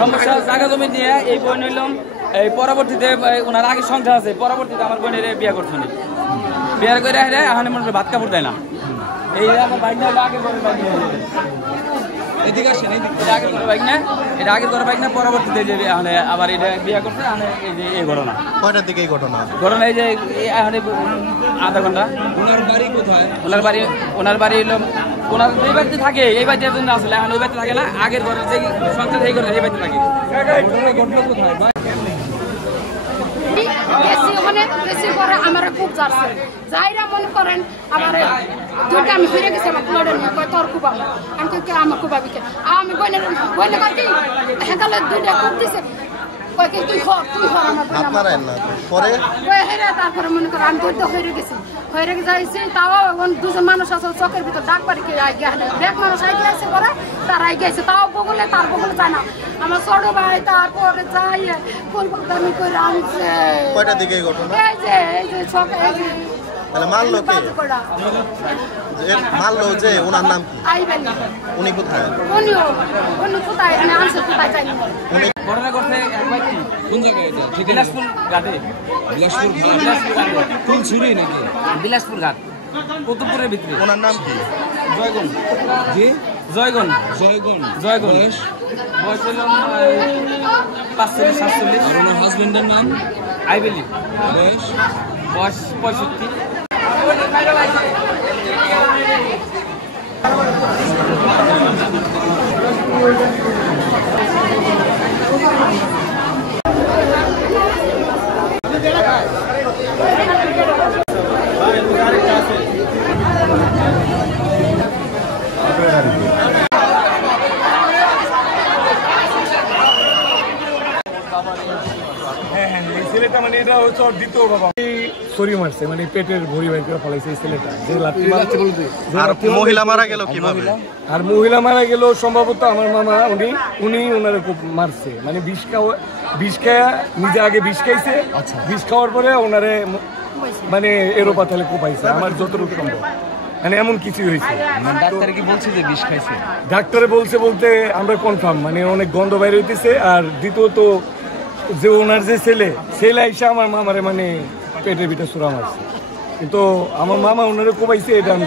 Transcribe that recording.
সমস্যা জায়গা জমি দিয়ে এই বোন হইলাম এই পরবর্তীতে ওনার আগে সংসার আছে, পরবর্তীতে আমার বোনের বিয়ে করছেন, বিয়ে করে এখন মনে ভাত কাপড় দেয় না। এই আমার বাইক না আগে এদিকে আসেন, আগে করে বাইক না, এটা আগে করে বাইক না, পরবর্তীতে যে আবার এটা বিয়ে করছে এই যে এই ঘটনা। কয়টার দিকে এই ঘটনা? ঘটনা এই যে এখন আধা ঘন্টা। ওনার বাড়ি কোথায়? ওনার বাড়ি হলো ওনার এই বাড়িতে থাকে, এই বাড়িতে আসলে এখন ওই বাড়িতে থাকে না, আগের ঘরের যে সংসার এই ঘরে এই বাড়িতে থাকে। ঘটনা কোথায়? আমার খুব যাচ্ছে যাইরা মনে করেন আমার দুইটা আমি ফিরে গেছি আমার ব্লাড নিয়ে কয় তোর খুব আমি আমার খুব আবিকে আমি বইনে কাকি হেকালে দুইটা খুব দিছে কয় কি তুই হর আমার পরে তারপরে মনে করেন আমি দুইটা হয়ে যাইছি তাও দুজন মানুষ আছে চকের ভিতর ডাক পারি কে ব্যাগ মানুষ আগে আছে পরে তারা গেছে তাও বগলে তার বগলে যায় না আমার ছোট ভাই তারপরে যাই ফুলদানি করে আনছে। কয়টা দিকে ঘটনা? এই যে চকে তাহলে মারলো কে? মারলো যে ওনার নাম কি? আইবেন। উনি কোথায়? উনি কোথায় মানে আনছে কোথায় জানি না। উনি ঘটনা করতে এক ব্যক্তি কোন জায়গায় এটা? বিলাসপুর ঘাটে। বিলাসপুর ফুলছুরি নাকি? বিলাসপুর ঘাট কুতুবপুরের ভিতরে। ওনার নাম কি? জয়গণ। জি জয়গণ। বয়স হল 45-47। আর ওনার হাজবেন্ডের নাম আইবেলি। বয়স 65। ছেলেটা মানে এটা হচ্ছে ওর দ্বিতীয় বাবা ছড়ি মারছে, মানে পেটের ভরি বাইর করে ফলাইছে এই ছেলেটা। যে লাঠি মারছে বলতে আর মহিলা মারা গেল কিভাবে? আর মহিলা মারা গেল সম্ভবত আমার মামা উনি ওনারে খুব মারছে, মানে বিষ খাওয়া নিজে আগে বিষ খাইছে, বিষ খাওয়ার পরে ওনারে মানে এরো পাতালে কোপাইছে আমার যতটুকু সম্ভব, মানে এমন কিছুই হয়েছে। ডাক্তার কি বলছে যে বিষ খাইছে? ডাক্তারে বলতে আমরা কনফার্ম, মানে অনেক গন্ধ বাইরে হইতেছে। আর দ্বিতীয়ত যে ওনার যে ছেলে এসে আমার মামারে মানে পেটের ভিতরে সুরা মারছে, কিন্তু আমার মামা ওনারে কোপাইছে এটা আমি